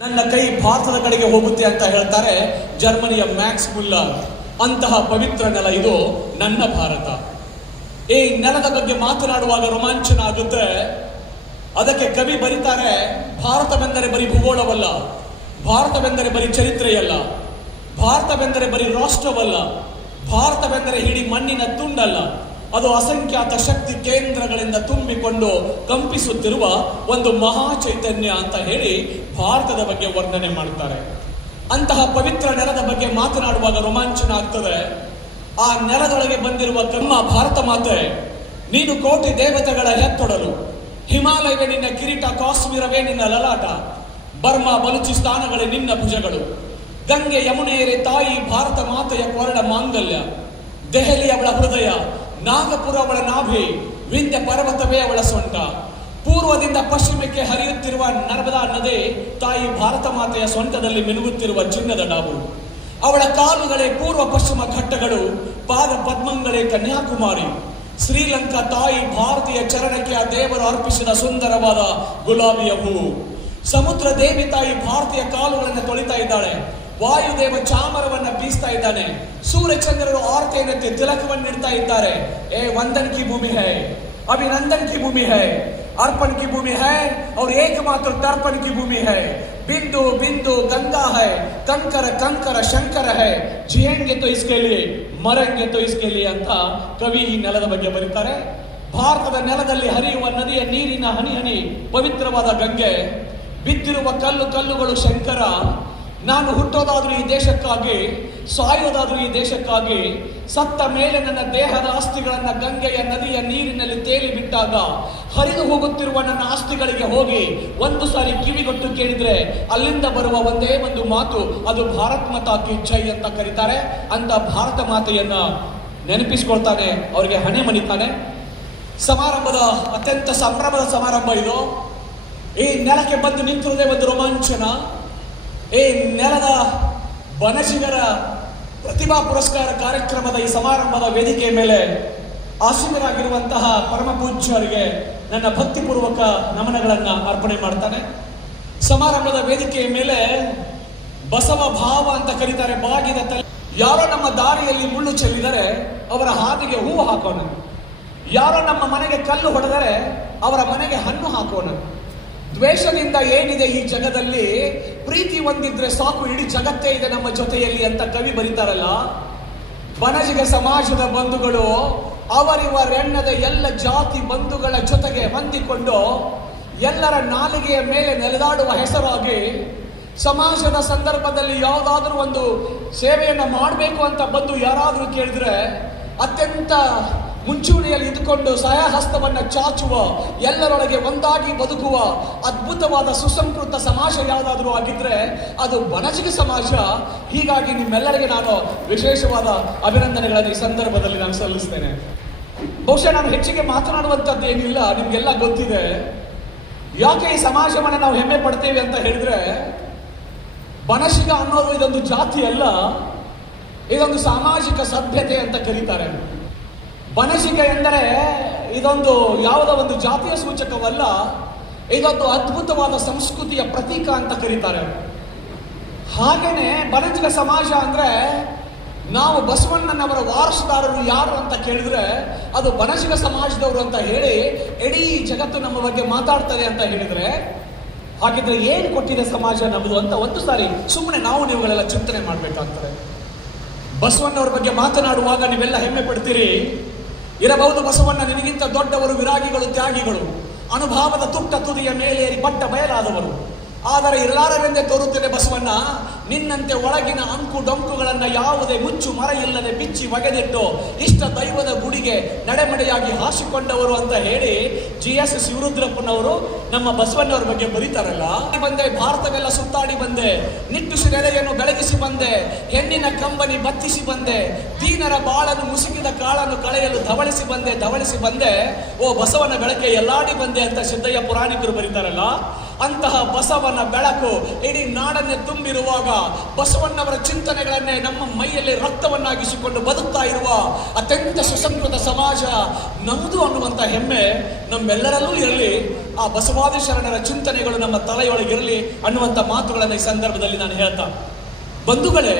ನನ್ನ ಕೈ ಭಾರತದ ಕಡೆಗೆ ಹೋಗುತ್ತೆ ಅಂತ ಹೇಳ್ತಾರೆ ಜರ್ಮನಿಯ ಮ್ಯಾಕ್ಸ್ ಮುಲ್ಲರ್. ಅಂತಹ ಪವಿತ್ರ ನೆಲ ಇದು ನನ್ನ ಭಾರತ. ಈ ನೆಲದ ಬಗ್ಗೆ ಮಾತನಾಡುವಾಗ ರೋಮಾಂಚನ ಆಗುತ್ತೆ. ಅದಕ್ಕೆ ಕವಿ ಬರೀತಾರೆ, ಭಾರತವೆಂದರೆ ಬರೀ ಭೂಗೋಳವಲ್ಲ, ಭಾರತವೆಂದರೆ ಬರೀ ಚರಿತ್ರೆಯಲ್ಲ, ಭಾರತವೆಂದರೆ ಬರೀ ರಾಷ್ಟ್ರವಲ್ಲ, ಭಾರತವೆಂದರೆ ಇಡೀ ಮಣ್ಣಿನ ತುಂಡಲ್ಲ, ಅದು ಅಸಂಖ್ಯಾತ ಶಕ್ತಿ ಕೇಂದ್ರಗಳಿಂದ ತುಂಬಿಕೊಂಡು ಕಂಪಿಸುತ್ತಿರುವ ಒಂದು ಮಹಾ ಚೈತನ್ಯ ಅಂತ ಹೇಳಿ ಭಾರತದ ಬಗ್ಗೆ ವರ್ಣನೆ ಮಾಡ್ತಾರೆ. ಅಂತಹ ಪವಿತ್ರ ನೆಲದ ಬಗ್ಗೆ ಮಾತನಾಡುವಾಗ ರೋಮಾಂಚನ ಆಗ್ತದೆ. ಆ ನೆಲದೊಳಗೆ ಬಂದಿರುವ ನಮ್ಮ ಭಾರತ ಮಾತೆ, ನೀನು ಕೋಟಿ ದೇವತೆಗಳ ಹೆತ್ತೊಡಲು, ಹಿಮಾಲಯವೇ ನಿನ್ನ ಕಿರೀಟ, ಕಾಶ್ಮೀರವೇ ನಿನ್ನ ಲಲಾಟ, ಬರ್ಮಾ ಬಲೂಚಿಸ್ತಾನಗಳೇ ನಿನ್ನ ಭುಜಗಳು, ಗಂಗೆ ಯಮುನೆಯರೇ ತಾಯಿ ಭಾರತ ಮಾತೆಯ ಕೊರಳ ಮಾಂಗಲ್ಯ, ದೆಹಲಿ ಅವಳ ಹೃದಯ, ನಾಗಪುರ ಅವಳ ನಾಭಿ, ವಿಂಧ್ಯ ಪರ್ವತವೇ ಅವಳ ಸೊಂಟ, ಪೂರ್ವದಿಂದ ಪಶ್ಚಿಮಕ್ಕೆ ಹರಿಯುತ್ತಿರುವ ನರ್ಮದಾ ನದಿ ತಾಯಿ ಭಾರತ ಮಾತೆಯ ಸೊಂಟದಲ್ಲಿ ಮಿನುಗುತ್ತಿರುವ ಚಿನ್ನದ ಡಾಬು, ಅವಳ ಕಾಲುಗಳೇ ಪೂರ್ವ ಪಶ್ಚಿಮ ಘಟ್ಟಗಳು, ಪಾದ ಪದ್ಮಗಳೇ ಕನ್ಯಾಕುಮಾರಿ, ಶ್ರೀಲಂಕಾ ತಾಯಿ ಭಾರತೀಯ ಚರಣಕ್ಕೆ ಆ ದೇವರು ಅರ್ಪಿಸಿದ ಸುಂದರವಾದ ಗುಲಾಬಿಯ ಹೂವು, ಸಮುದ್ರ ದೇವಿ ತಾಯಿ ಭಾರತೀಯ ಕಾಲುಗಳನ್ನು ತೊಳಿತಾ ಇದ್ದಾಳೆ, ವಾಯುದೇವ ಚಾಮರವನ್ನ ಬೀಸ್ತಾ ಇದ್ದಾನೆ, ಸೂರ್ಯಚಂದ್ರರು ಆರ್ತೆಯನ್ನೆತ್ತಿ ತಿಲಕವನ್ನು ನೀಡ್ತಾ ಇದ್ದಾರೆ. ವಂದನ್ ಕಿ ಭೂಮಿ ಹೈ, ಅಭಿನಂದನ್ ಕಿ ಭೂಮಿ ಹೈ, अर्पण की भूमि है और एकमात्र तर्पण की भूमि है, बिंदु बिंदु गंगा है, कंकर कंकर शंकर है, जिएंगे तो इसके लिए मरेंगे तो इसके लिए ಅಂತ ಕವಿ ಈ ನೆಲದ ಬಗ್ಗೆ ಬರೀತಾರೆ. ಭಾರತದ ನೆಲದಲ್ಲಿ ಹರಿಯುವ ನದಿಯ ನೀರಿನ ಹನಿ ಹನಿ ಪವಿತ್ರವಾದ ಗಂಗೆ, ಬಿದ್ದಿರುವ ಕಲ್ಲು ಕಲ್ಲುಗಳು ಶಂಕರ, ನಾನು ಹುಟ್ಟೋದಾದ್ರೂ ಈ ದೇಶಕ್ಕಾಗಿ, ಸಾಯೋದಾದ್ರೂ ಈ ದೇಶಕ್ಕಾಗಿ, ಸತ್ತ ಮೇಲೆ ನನ್ನ ದೇಹದ ಆಸ್ತಿಗಳನ್ನ ಗಂಗೆಯ ನದಿಯ ನೀರಿನಲ್ಲಿ ತೇಲಿ ಬಿಟ್ಟಾಗ ಹರಿದು ಹೋಗುತ್ತಿರುವ ನನ್ನ ಆಸ್ತಿಗಳಿಗೆ ಹೋಗಿ ಒಂದು ಸಾರಿ ಕಿವಿಗೊಟ್ಟು ಕೇಳಿದ್ರೆ ಅಲ್ಲಿಂದ ಬರುವ ಒಂದೇ ಒಂದು ಮಾತು, ಅದು ಭಾರತ್ ಮಾತಾ ಕಿ ಜೈ ಅಂತ ಕರೀತಾರೆ. ಅಂತ ಭಾರತ ಮಾತೆಯನ್ನ ನೆನಪಿಸ್ಕೊಳ್ತಾನೆ, ಅವರಿಗೆ ಹಣೆ ಮಣಿತಾನೆ. ಸಮಾರಂಭದ ಅತ್ಯಂತ ಸಂಭ್ರಮದ ಸಮಾರಂಭ ಇದು. ಈ ನೆಲಕ್ಕೆ ಬಂದು ನಿಂತಿರುವುದೇ ಒಂದು ರೋಮಾಂಚನ. ಈ ನೆಲದ ಬನಜಿಗರ ಪ್ರತಿಭಾ ಪುರಸ್ಕಾರ ಕಾರ್ಯಕ್ರಮದ ಈ ಸಮಾರಂಭದ ವೇದಿಕೆಯ ಮೇಲೆ ಆಸೀನರಾಗಿರುವಂತಹ ಪರಮ ಪೂಜ್ಯರಿಗೆ ನನ್ನ ಭಕ್ತಿಪೂರ್ವಕ ನಮನಗಳನ್ನು ಅರ್ಪಣೆ ಮಾಡ್ತಾನೆ. ಸಮಾರಂಭದ ವೇದಿಕೆಯ ಮೇಲೆ ಬಸವ ಭಾವ ಅಂತ ಕರೀತಾರೆ, ಬಾಗಿದ ತಲೆ. ಯಾರೋ ನಮ್ಮ ದಾರಿಯಲ್ಲಿ ಮುಳ್ಳು ಚೆಲ್ಲಿದರೆ ಅವರ ಹಾದಿಗೆ ಹೂವು ಹಾಕೋಣ, ಯಾರೋ ನಮ್ಮ ಮನೆಗೆ ಕಲ್ಲು ಹೊಡೆದರೆ ಅವರ ಮನೆಗೆ ಹಣ್ಣು ಹಾಕೋಣ. ದ್ವೇಷದಿಂದ ಏನಿದೆ ಈ ಜಗದಲ್ಲಿ, ಪ್ರೀತಿ ಒಂದಿದ್ರೆ ಸಾಕು, ಇಡೀ ಜಗತ್ತೇ ಇದೆ ನಮ್ಮ ಜೊತೆಯಲ್ಲಿ ಅಂತ ಕವಿ ಬರೀತಾರಲ್ಲ. ಬನಜಿಗ ಸಮಾಜದ ಬಂಧುಗಳು ಅವರಿವರೆನ್ನದ ಎಲ್ಲ ಜಾತಿ ಬಂಧುಗಳ ಜೊತೆಗೆ ಹೊಂದಿಕೊಂಡು ಎಲ್ಲರ ನಾಲಿಗೆಯ ಮೇಲೆ ನೆಲೆದಾಡುವ ಹೆಸರಾಗಿ ಸಮಾಜದ ಸಂದರ್ಭದಲ್ಲಿ ಯಾವುದಾದ್ರೂ ಒಂದು ಸೇವೆಯನ್ನು ಮಾಡಬೇಕು ಅಂತ ಬಂದು ಯಾರಾದರೂ ಕೇಳಿದ್ರೆ ಅತ್ಯಂತ ಮುಂಚೂಣಿಯಲ್ಲಿ ಇದ್ದುಕೊಂಡು ಸಹಾಯಹಸ್ತವನ್ನು ಚಾಚುವ, ಎಲ್ಲರೊಳಗೆ ಒಂದಾಗಿ ಬದುಕುವ ಅದ್ಭುತವಾದ ಸುಸಂಸ್ಕೃತ ಸಮಾಜ ಯಾವುದಾದ್ರೂ ಆಗಿದ್ರೆ ಅದು ಬನಜಿಗ ಸಮಾಜ. ಹೀಗಾಗಿ ನಿಮ್ಮೆಲ್ಲರಿಗೆ ನಾನು ವಿಶೇಷವಾದ ಅಭಿನಂದನೆಗಳನ್ನು ಈ ಸಂದರ್ಭದಲ್ಲಿ ನಾನು ಸಲ್ಲಿಸ್ತೇನೆ. ಬಹುಶಃ ನಾನು ಹೆಚ್ಚಿಗೆ ಮಾತನಾಡುವಂಥದ್ದು ಏನಿಲ್ಲ, ನಿಮ್ಗೆಲ್ಲ ಗೊತ್ತಿದೆ. ಯಾಕೆ ಈ ಸಮಾಜವನ್ನು ನಾವು ಹೆಮ್ಮೆ ಪಡ್ತೇವೆ ಅಂತ ಹೇಳಿದ್ರೆ, ಬನಜಿಗ ಅನ್ನೋದು ಇದೊಂದು ಜಾತಿ ಅಲ್ಲ, ಇದೊಂದು ಸಾಮಾಜಿಕ ಸಭ್ಯತೆ ಅಂತ ಕರೀತಾರೆ. ಬನಜಿಗ ಎಂದರೆ ಇದೊಂದು ಯಾವುದೋ ಒಂದು ಜಾತಿಯ ಸೂಚಕವಲ್ಲ, ಇದೊಂದು ಅದ್ಭುತವಾದ ಸಂಸ್ಕೃತಿಯ ಪ್ರತೀಕ ಅಂತ ಕರೀತಾರೆ. ಹಾಗೇನೆ ಬನಜಿಗ ಸಮಾಜ ಅಂದ್ರೆ, ನಾವು ಬಸವಣ್ಣನವರ ವಾರಸುದಾರರು ಯಾರು ಅಂತ ಕೇಳಿದ್ರೆ ಅದು ಬನಜಿಗ ಸಮಾಜದವರು ಅಂತ ಹೇಳಿ ಇಡೀ ಜಗತ್ತು ನಮ್ಮ ಬಗ್ಗೆ ಮಾತಾಡ್ತದೆ ಅಂತ ಹೇಳಿದ್ರೆ, ಹಾಗಿದ್ರೆ ಏನು ಕೊಟ್ಟಿದೆ ಸಮಾಜ ನಮ್ಮದು ಅಂತ ಒಂದು ಸಾರಿ ಸುಮ್ಮನೆ ನಾವು ನೀವುಗಳೆಲ್ಲ ಚಿಂತನೆ ಮಾಡ್ಬೇಕಾಗ್ತದೆ. ಬಸವಣ್ಣವ್ರ ಬಗ್ಗೆ ಮಾತನಾಡುವಾಗ ನೀವೆಲ್ಲ ಹೆಮ್ಮೆ ಪಡ್ತೀರಿ. ಇರಬಹುದು ಬಸವಣ್ಣ ನಿನಗಿಂತ ದೊಡ್ಡವರು, ವಿರಾಗಿಗಳು, ತ್ಯಾಗಿಗಳು, ಅನುಭವದ ತುಟ್ಟ ತುದಿಯ ಮೇಲೇರಿ ಬಟ್ಟ ಬಯಲಾದವರು. ಆದರೆ ಇರಲಾರವೆಂದೇ ತೋರುತ್ತದೆ ಬಸವಣ್ಣ, ನಿನ್ನಂತೆ ಒಳಗಿನ ಅಂಕು ಡೊಂಕುಗಳನ್ನು ಯಾವುದೇ ಮುಚ್ಚು ಮರ ಇಲ್ಲದೆ ಬಿಚ್ಚಿ ಒಗೆದಿಟ್ಟು ಇಷ್ಟ ದೈವದ ಗುಡಿಗೆ ನಡೆಮಡೆಯಾಗಿ ಹಾಸಿಕೊಂಡವರು ಅಂತ ಹೇಳಿ GS ಶಿವರುದ್ರಪ್ಪನವರು ನಮ್ಮ ಬಸವಣ್ಣವ್ರ ಬಗ್ಗೆ ಬರೀತಾರಲ್ಲ. ಬಂದೆ, ಭಾರತವೆಲ್ಲ ಸುತ್ತಾಡಿ ಬಂದೆ, ನಿಟ್ಟುಸಿ ನೆಲೆಯನ್ನು ಬೆಳಗಿಸಿ ಬಂದೆ, ಹೆಣ್ಣಿನ ಕಂಬನಿ ಬತ್ತಿಸಿ ಬಂದೆ, ದೀನರ ಬಾಳನ್ನು ಮುಸುಕಿದ ಕಾಳನ್ನು ಕಳೆಯಲು ಧವಳಿಸಿ ಬಂದೆ, ಧವಳಿಸಿ ಬಂದೆ, ಓ ಬಸವನ ಬೆಳಕೆ ಎಲ್ಲಾಡಿ ಬಂದೆ ಅಂತ ಸಿದ್ದಯ್ಯ ಪುರಾಣಿಕರು ಬರೀತಾರಲ್ಲ. ಅಂತಹ ಬಸವನ ಬೆಳಕು ಇಡೀ ನಾಡನ್ನೇ ತುಂಬಿರುವಾಗ, ಬಸವಣ್ಣವರ ಚಿಂತನೆಗಳನ್ನೇ ನಮ್ಮ ಮೈಯಲ್ಲಿ ರಕ್ತವನ್ನಾಗಿಸಿಕೊಂಡು ಬದುಕ್ತಾ ಇರುವ ಅತ್ಯಂತ ಸುಸಂಸ್ಕೃತ ಸಮಾಜ ನಮ್ಮದು ಅನ್ನುವಂಥ ಹೆಮ್ಮೆ ನಮ್ಮೆಲ್ಲರಲ್ಲೂ ಇರಲಿ. ಆ ಬಸವಾದಿ ಶರಣರ ಚಿಂತನೆಗಳು ನಮ್ಮ ತಲೆಯೊಳಗಿರಲಿ ಅನ್ನುವಂಥ ಮಾತುಗಳನ್ನು ಈ ಸಂದರ್ಭದಲ್ಲಿ ನಾನು ಹೇಳ್ತಾ, ಬಂಧುಗಳೇ,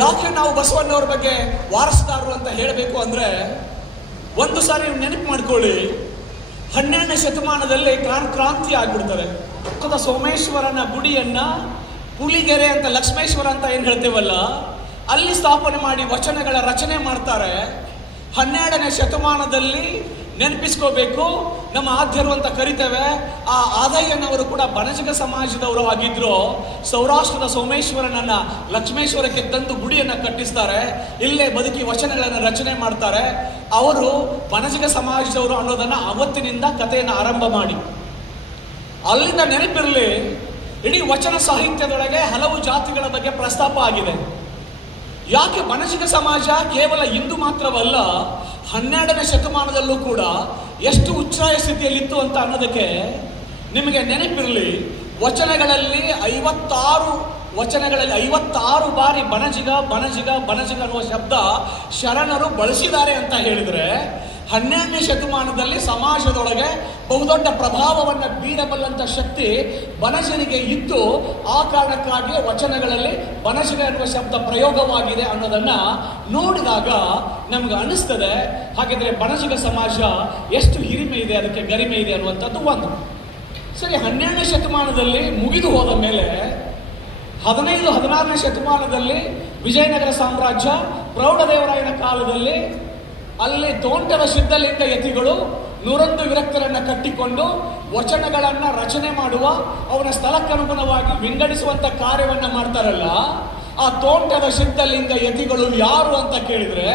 ಯಾಕೆ ನಾವು ಬಸವಣ್ಣವ್ರ ಬಗ್ಗೆ ವಾರಸುದಾರರು ಅಂತ ಹೇಳಬೇಕು ಅಂದ್ರೆ, ಒಂದು ಸಾರಿ ನೆನಪು ಮಾಡ್ಕೊಳ್ಳಿ, 12ನೇ ಶತಮಾನದಲ್ಲಿ ಕ್ರಾಂತಿ ಆಗ್ಬಿಡ್ತಾರೆ. ಸೋಮೇಶ್ವರನ ಗುಡಿಯನ್ನ ಪುಲಿಗೆರೆ ಅಂತ, ಲಕ್ಷ್ಮೇಶ್ವರ ಅಂತ ಏನ್ ಹೇಳ್ತೇವಲ್ಲ, ಅಲ್ಲಿ ಸ್ಥಾಪನೆ ಮಾಡಿ ವಚನಗಳ ರಚನೆ ಮಾಡ್ತಾರೆ. 12ನೇ ಶತಮಾನದಲ್ಲಿ ನೆನಪಿಸ್ಕೋಬೇಕು, ನಮ್ಮ ಆದ್ಯರು ಅಂತ ಕರಿತೇವೆ. ಆ ಆದಯ್ಯನವರು ಕೂಡ ಬಣಜಿಗ ಸಮಾಜದವರು ಆಗಿದ್ರು. ಸೌರಾಷ್ಟ್ರದ ಸೋಮೇಶ್ವರನನ್ನ ಲಕ್ಷ್ಮೇಶ್ವರಕ್ಕೆ ತಂದು ಗುಡಿಯನ್ನ ಕಟ್ಟಿಸ್ತಾರೆ. ಇಲ್ಲೇ ಬದುಕಿ ವಚನಗಳನ್ನು ರಚನೆ ಮಾಡ್ತಾರೆ. ಅವರು ಬಣಜಿಗ ಸಮಾಜದವರು ಅನ್ನೋದನ್ನ ಅವತ್ತಿನಿಂದ ಕಥೆಯನ್ನು ಆರಂಭ ಮಾಡಿ, ಅಲ್ಲಿಂದ ನೆನಪಿರಲಿ, ಇಡೀ ವಚನ ಸಾಹಿತ್ಯದೊಳಗೆ ಹಲವು ಜಾತಿಗಳ ಬಗ್ಗೆ ಪ್ರಸ್ತಾಪ ಆಗಿದೆ. ಯಾಕೆ ಬಣಜಿಗ ಸಮಾಜ ಕೇವಲ ಇಂದು ಮಾತ್ರವಲ್ಲ, 12ನೇ ಶತಮಾನದಲ್ಲೂ ಕೂಡ ಎಷ್ಟು ಉಚ್ಛ್ರಾಯ ಸ್ಥಿತಿಯಲ್ಲಿತ್ತು ಅಂತ ಅನ್ನೋದಕ್ಕೆ ನಿಮಗೆ ನೆನಪಿರಲಿ, ವಚನಗಳಲ್ಲಿ 56 ಬಾರಿ ಬಣಜಿಗ ಅನ್ನುವ ಶಬ್ದ ಶರಣರು ಬಳಸಿದ್ದಾರೆ ಅಂತ ಹೇಳಿದ್ರೆ, 12ನೇ ಶತಮಾನದಲ್ಲಿ ಸಮಾಜದೊಳಗೆ ಬಹುದೊಡ್ಡ ಪ್ರಭಾವವನ್ನು ಬೀರಬಲ್ಲಂತ ಶಕ್ತಿ ಬಣಜನಿಗೆ ಇದ್ದು, ಆ ಕಾರಣಕ್ಕಾಗಿ ವಚನಗಳಲ್ಲಿ ಬಣಜಿಗ ಎನ್ನುವ ಶಬ್ದ ಪ್ರಯೋಗವಾಗಿದೆ ಅನ್ನೋದನ್ನ ನೋಡಿದಾಗ ನಮ್ಗೆ ಅನಿಸ್ತದೆ, ಹಾಗಿದ್ರೆ ಬಣಜಿಗ ಸಮಾಜ ಎಷ್ಟು ಹಿರಿಮೆ ಇದೆ, ಅದಕ್ಕೆ ಗರಿಮೆ ಇದೆ ಅನ್ನುವಂಥದ್ದು ಒಂದು. ಸರಿ, 12ನೇ ಶತಮಾನದಲ್ಲಿ ಮುಗಿದು ಹೋದ ಮೇಲೆ 15-16ನೇ ಶತಮಾನದಲ್ಲಿ ವಿಜಯನಗರ ಸಾಮ್ರಾಜ್ಯ, ಪ್ರೌಢದೇವರಾಯನ ಕಾಲದಲ್ಲಿ ಅಲ್ಲಿ ತೋಂಟದ ಸಿದ್ಧಲಿಂಗ ಯತಿಗಳು 101 ವಿರಕ್ತರನ್ನ ಕಟ್ಟಿಕೊಂಡು ವಚನಗಳನ್ನ ರಚನೆ ಮಾಡುವ, ಅವನ ಸ್ಥಳಕ್ಕನುಗುಣವಾಗಿ ವಿಂಗಡಿಸುವಂತ ಕಾರ್ಯವನ್ನ ಮಾಡ್ತಾರಲ್ಲ, ಆ ತೋಂಟದ ಸಿದ್ಧಲಿಂಗ ಯತಿಗಳು ಯಾರು ಅಂತ ಕೇಳಿದ್ರೆ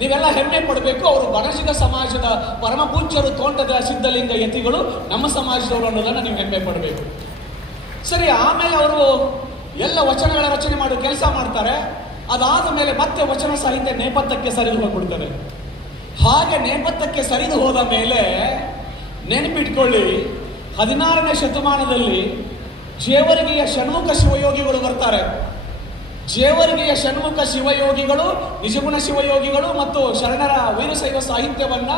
ನೀವೆಲ್ಲ ಹೆಮ್ಮೆ ಪಡಬೇಕು. ಅವರು ಬಣಜಿಗ ಸಮಾಜದ ಪರಮ ಪೂಜ್ಯರು, ತೋಂಟದ ಸಿದ್ಧಲಿಂಗ ಯತಿಗಳು ನಮ್ಮ ಸಮಾಜದವರು ಅನ್ನೋದನ್ನ ನೀವು ಹೆಮ್ಮೆ ಪಡಬೇಕು. ಸರಿ, ಆಮೇಲೆ ಅವರು ಎಲ್ಲ ವಚನಗಳ ರಚನೆ ಮಾಡುವ ಕೆಲಸ ಮಾಡ್ತಾರೆ. ಅದಾದ ಮೇಲೆ ಮತ್ತೆ ವಚನ ಸಾಹಿತ್ಯ ನೇಪಥ್ಯಕ್ಕೆ ಸರಿದು ಹೋಗ್ಬಿಡ್ತಾರೆ. ಹಾಗೆ ನೇಪಥ್ಯಕ್ಕೆ ಸರಿದು ಹೋದ ಮೇಲೆ ನೆನಪಿಟ್ಕೊಳ್ಳಿ, 16ನೇ ಶತಮಾನದಲ್ಲಿ ಜೇವರ್ಗಿಯ ಷಣ್ಮುಖ ಶಿವಯೋಗಿಗಳು ಬರ್ತಾರೆ. ಜೇವರ್ಗಿಯ ಷಣ್ಮುಖ ಶಿವಯೋಗಿಗಳು, ನಿಜಗುಣ ಶಿವಯೋಗಿಗಳು ಮತ್ತು ಶರಣರ ವೀರಶೈವ ಸಾಹಿತ್ಯವನ್ನ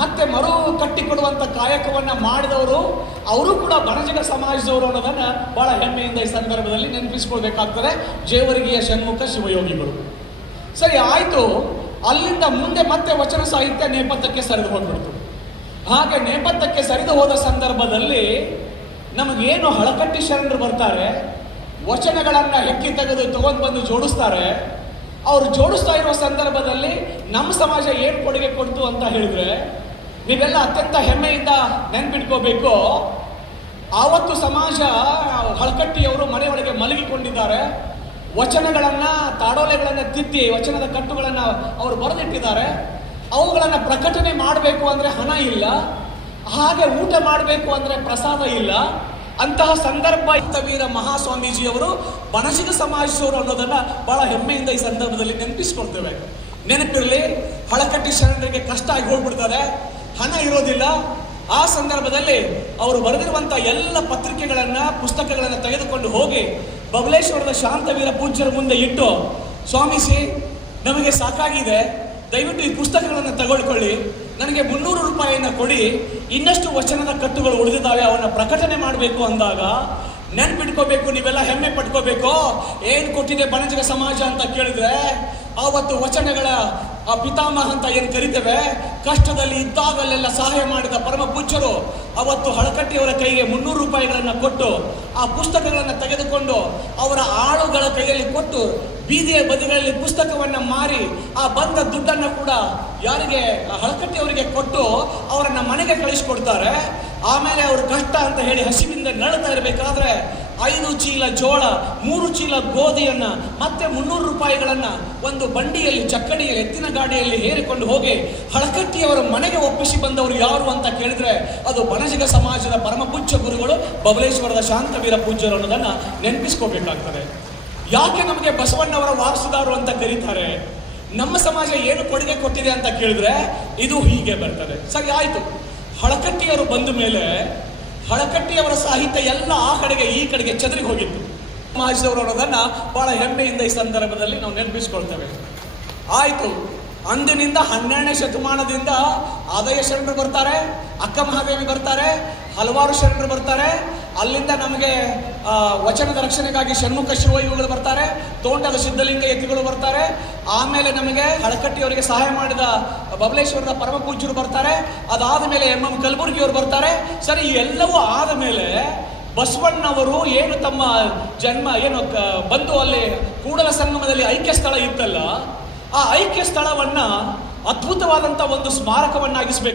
ಮತ್ತೆ ಮರು ಕಟ್ಟಿಕೊಡುವಂತ ಕಾಯಕವನ್ನ ಮಾಡಿದವರು, ಅವರು ಕೂಡ ಬಣಜಿಗ ಸಮಾಜದವರು ಅನ್ನೋದನ್ನ ಬಹಳ ಹೆಮ್ಮೆಯಿಂದ ಈ ಸಂದರ್ಭದಲ್ಲಿ ನೆನಪಿಸಿಕೊಳ್ಬೇಕಾಗ್ತದೆ. ಜೇವರ್ಗಿಯ ಷಣ್ಮುಖ ಶಿವಯೋಗಿಗಳು. ಸರಿ ಆಯ್ತು, ಅಲ್ಲಿಂದ ಮುಂದೆ ಮತ್ತೆ ವಚನ ಸಾಹಿತ್ಯ ನೇಪಥ್ಯಕ್ಕೆ ಸರಿದು ಹೋಗ್ಬಿಡ್ತು. ಹಾಗೆ ನೇಪಥ್ಯಕ್ಕೆ ಸರಿದು ಹೋದ ಸಂದರ್ಭದಲ್ಲಿ ನಮಗೇನು ಹಳಕಟ್ಟಿ ಶರಣರು ಬರ್ತಾರೆ, ವಚನಗಳನ್ನ ಹೆಕ್ಕಿ ತೆಗೆದು ತಗೊಂಡು ಬಂದು ಜೋಡಿಸ್ತಾರೆ. ಅವರು ಜೋಡಿಸ್ತಾ ಇರುವ ಸಂದರ್ಭದಲ್ಲಿ ನಮ್ಮ ಸಮಾಜ ಏನು ಕೊಡುಗೆ ಕೊಡ್ತು ಅಂತ ಹೇಳಿದ್ರೆ, ನೀವೆಲ್ಲ ಅತ್ಯಂತ ಹೆಮ್ಮೆಯಿಂದ ನೆನ್ಪಿಟ್ಕೋಬೇಕು. ಆವತ್ತು ಸಮಾಜ, ಹಳಕಟ್ಟಿಯವರು ಮನೆಯೊಳಗೆ ಮಲಗಿಕೊಂಡಿದ್ದಾರೆ. ವಚನಗಳನ್ನ, ತಾಡೋಲೆಗಳನ್ನ ತಿದ್ದಿ ವಚನದ ಕಟ್ಟುಗಳನ್ನ ಅವರು ಬರೆದಿಟ್ಟಿದ್ದಾರೆ. ಅವುಗಳನ್ನ ಪ್ರಕಟಣೆ ಮಾಡಬೇಕು ಅಂದ್ರೆ ಹಣ ಇಲ್ಲ, ಹಾಗೆ ಊಟ ಮಾಡಬೇಕು ಅಂದ್ರೆ ಪ್ರಸಾದ ಇಲ್ಲ. ಅಂತಹ ಸಂದರ್ಭ ವೀರ ಮಹಾಸ್ವಾಮೀಜಿಯವರು ಬಣಜಿಗ ಸಮಾಜದವರು ಅನ್ನೋದನ್ನ ಬಹಳ ಹೆಮ್ಮೆಯಿಂದ ಈ ಸಂದರ್ಭದಲ್ಲಿ ನೆನಪಿಸ್ಕೊಳ್ತೇವೆ. ನೆನಪಿರಲಿ, ಹಳಕಟ್ಟಿ ಶರಣರಿಗೆ ಕಷ್ಟ ಆಗಿ ಹೋಗ್ಬಿಡ್ತಾರೆ, ಹಣ ಇರೋದಿಲ್ಲ. ಆ ಸಂದರ್ಭದಲ್ಲಿ ಅವರು ಬರೆದಿರುವಂತ ಎಲ್ಲ ಪತ್ರಿಕೆಗಳನ್ನ, ಪುಸ್ತಕಗಳನ್ನ ತೆಗೆದುಕೊಂಡು ಹೋಗಿ ಬಬಲೇಶ್ವರದ ಶಾಂತವೀರ ಪೂಜ್ಯರ ಮುಂದೆ ಇಟ್ಟು, ಸ್ವಾಮೀಜಿ ನಮಗೆ ಸಾಕಾಗಿದೆ, ದಯವಿಟ್ಟು ಈ ಪುಸ್ತಕಗಳನ್ನು ತಗೊಳ್ಕೊಳ್ಳಿ, ನನಗೆ 300 ರೂಪಾಯಿನ ಕೊಡಿ, ಇನ್ನಷ್ಟು ವಚನದ ಕಟ್ಟುಗಳು ಉಳಿದಿದ್ದಾವೆ, ಅವನ್ನ ಪ್ರಕಟಣೆ ಮಾಡಬೇಕು ಅಂದಾಗ ನೆನ್ಪಿಟ್ಕೋಬೇಕು, ನೀವೆಲ್ಲ ಹೆಮ್ಮೆ ಪಟ್ಕೋಬೇಕು. ಏನ್ ಕೊಟ್ಟಿದೆ ಬಣಜಿಗ ಸಮಾಜ ಅಂತ ಕೇಳಿದ್ರೆ, ಆವತ್ತು ವಚನಗಳ ಪಿತಾಮಹ ಅಂತ ಏನು ಕರಿತೇವೆ, ಕಷ್ಟದಲ್ಲಿ ಇದ್ದಾಗಲೆಲ್ಲ ಸಹಾಯ ಮಾಡಿದ ಪರಮ ಪೂಜ್ಯರು ಅವತ್ತು ಹಳಕಟ್ಟಿಯವರ ಕೈಗೆ 300 ರೂಪಾಯಿಗಳನ್ನ ಕೊಟ್ಟು, ಆ ಪುಸ್ತಕಗಳನ್ನು ತೆಗೆದುಕೊಂಡು ಅವರ ಆಳುಗಳ ಕೈಯಲ್ಲಿ ಕೊಟ್ಟು, ಬೀದಿಯ ಬದಿಗಳಲ್ಲಿ ಪುಸ್ತಕವನ್ನ ಮಾರಿ ಆ ಬಂದ ದುಡ್ಡನ್ನು ಕೂಡ ಯಾರಿಗೆ, ಹಳಕಟ್ಟಿಯವರಿಗೆ ಕೊಟ್ಟು ಅವರನ್ನ ಮನೆಗೆ ಕಳಿಸ್ಕೊಡ್ತಾರೆ. ಆಮೇಲೆ ಅವರು ಕಷ್ಟ ಅಂತ ಹೇಳಿ ಹಸಿವಿಂದ ನಳತಾ ಇರಬೇಕಾದ್ರೆ 5 ಚೀಲ ಜೋಳ, 3 ಚೀಲ ಗೋಧಿಯನ್ನ ಮತ್ತೆ 300 ರೂಪಾಯಿಗಳನ್ನ ಒಂದು ಬಂಡಿಯಲ್ಲಿ, ಚಕ್ಕಡಿಯಲ್ಲಿ, ಎತ್ತಿನ ಗಾಡಿಯಲ್ಲಿ ಹೇರಿಕೊಂಡು ಹೋಗಿ ಹಳಕಟ್ಟಿಯವರ ಮನೆಗೆ ಒಪ್ಪಿಸಿ ಬಂದವರು ಯಾರು ಅಂತ ಕೇಳಿದ್ರೆ, ಅದು ಬಣಜಿಗ ಸಮಾಜದ ಪರಮ ಪೂಜ್ಯ ಗುರುಗಳು ಬಬಲೇಶ್ವರದ ಶಾಂತವೀರ ಪೂಜ್ಯರು ಅನ್ನೋದನ್ನ ನೆನಪಿಸ್ಕೋಬೇಕಾಗ್ತದೆ. ಯಾಕೆ ನಮಗೆ ಬಸವಣ್ಣವರ ವಾರಸುದಾರರು ಅಂತ ಕರೀತಾರೆ? ನಮ್ಮ ಸಮಾಜ ಏನು ಕೊಡುಗೆ ಕೊಟ್ಟಿದೆ ಅಂತ ಕೇಳಿದ್ರೆ ಇದು ಹೀಗೆ ಬರ್ತದೆ. ಸರಿ ಆಯ್ತು, ಹಳಕಟ್ಟಿಯವರು ಬಂದ ಮೇಲೆ ಹಳಕಟ್ಟಿಯವರ ಸಾಹಿತ್ಯ ಎಲ್ಲ ಆ ಕಡೆಗೆ ಈ ಕಡೆಗೆ ಚದರಿ ಹೋಗಿತ್ತು. ಸಮಾಜದವರು ಅನ್ನೋದನ್ನ ಬಹಳ ಹೆಮ್ಮೆಯಿಂದ ಈ ಸಂದರ್ಭದಲ್ಲಿ ನಾವು ನೆನಪಿಸ್ಕೊಳ್ತೇವೆ. ಆಯ್ತು, ಅಂದಿನಿಂದ 12ನೇ ಶತಮಾನದಿಂದ ಆದಯ ಶರಣರು ಬರ್ತಾರೆ, ಅಕ್ಕ ಮಹಾದೇವಿ ಬರ್ತಾರೆ, ಹಲವಾರು ಶರಣರು ಬರ್ತಾರೆ. ಅಲ್ಲಿಂದ ನಮಗೆ ವಚನದ ರಕ್ಷಣೆಗಾಗಿ ಷಣ್ಮುಖ ಶಿವಯೋಗಿಗಳು ಬರ್ತಾರೆ, ತೋಂಟದ ಸಿದ್ಧಲಿಂಗ ಯತಿಗಳು ಬರ್ತಾರೆ. ಆಮೇಲೆ ನಮಗೆ ಹಳಕಟ್ಟಿಯವರಿಗೆ ಸಹಾಯ ಮಾಡಿದ ಬಬಲೇಶ್ವರದ ಪರಮ ಪೂಜ್ಯರು ಬರ್ತಾರೆ. ಅದಾದ ಮೇಲೆ ಎಂ ಕಲಬುರ್ಗಿಯವರು ಬರ್ತಾರೆ. ಸರಿ, ಎಲ್ಲವೂ ಆದ ಮೇಲೆ ಬಸವಣ್ಣವರು ಏನು ತಮ್ಮ ಜನ್ಮ ಏನು ಬಂದು ಅಲ್ಲಿ ಕೂಡಲ ಸಂಗಮದಲ್ಲಿ ಐಕ್ಯ ಸ್ಥಳ ಇತ್ತಲ್ಲ, ಆ ಐಕ್ಯ ಸ್ಥಳವನ್ನ ಅದ್ಭುತವಾದಂತ ಒಂದು ಸ್ಮಾರಕವನ್ನಾಗಿಸಬೇಕು.